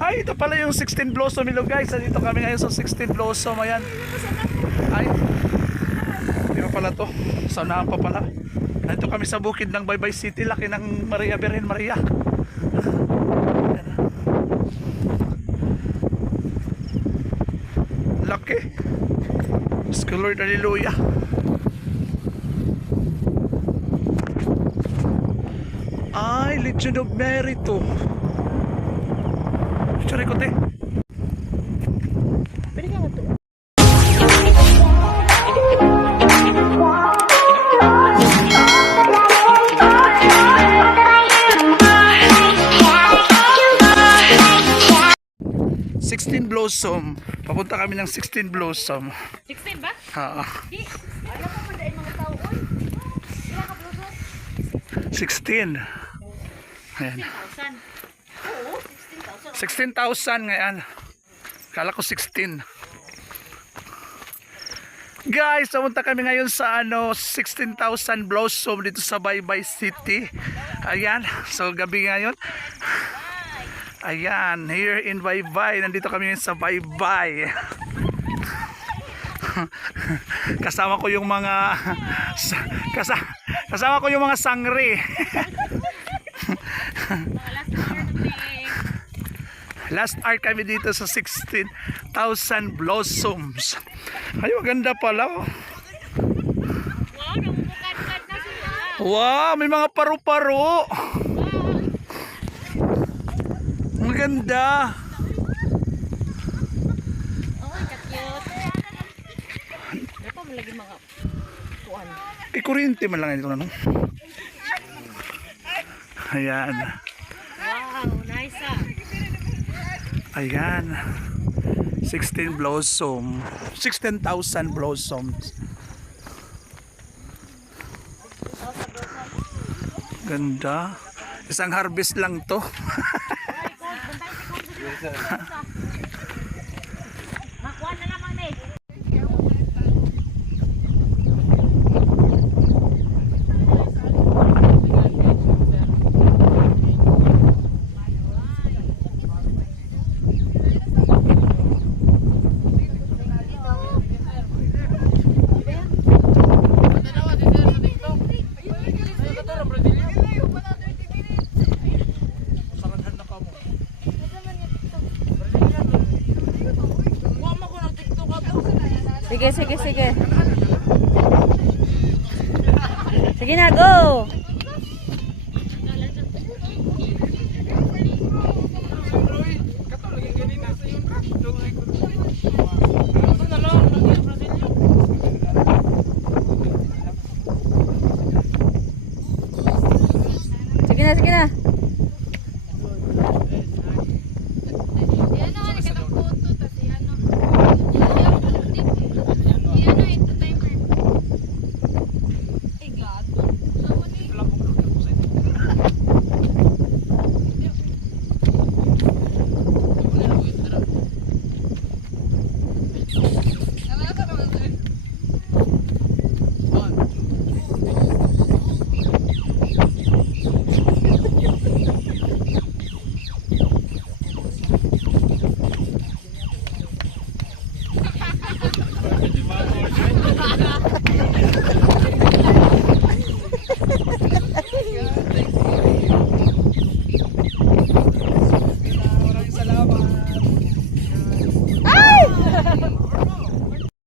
Ay, ito pala yung 16 Blossom. Hello guys, dito kami ngayon sa 16 Blossom. Ayan. Ay, di ba pala to? Saunahan pa pala. Nandito kami sa bukid ng Baybay City. Laki ng Maria Virgen Maria. Laki. Praise the Lord, hallelujah. Ay, Legion of Mary to. Sorry ko te. Pwede ka nga to. Blossom. Papunta kami ng 16 Blossom. 16 ba? Ha. Di. Alam mo kung dahil mga tao. Ilan ka blossom? 16. Ayan. 16,000. Oo, 16,000. 16,000 ngayon. Kala ko 16. Guys, pumunta kami ngayon sa 16,000 Blossom dito sa Baybay City. Ayan. So gabi ngayon. Ayan, here in Baybay. Nandito kami sa Baybay. Kasama ko yung mga kasama ko yung mga sangre. Last hour kami dito sa 16,000 Blossoms. Ay, maganda pala. Wow, namumukad-kad na sila. Wow, may mga paru-paro. Ang ganda. Ay, ka-cute. Dapat mo lagi mga kuan. Kuryente man lang ito na. Ayan. Wow, nice ah. Ayan. 16 Blossom. 16,000 Blossoms. Ganda. Isang harvest lang to. Makuha na naman eh. Sige. Sige na, go!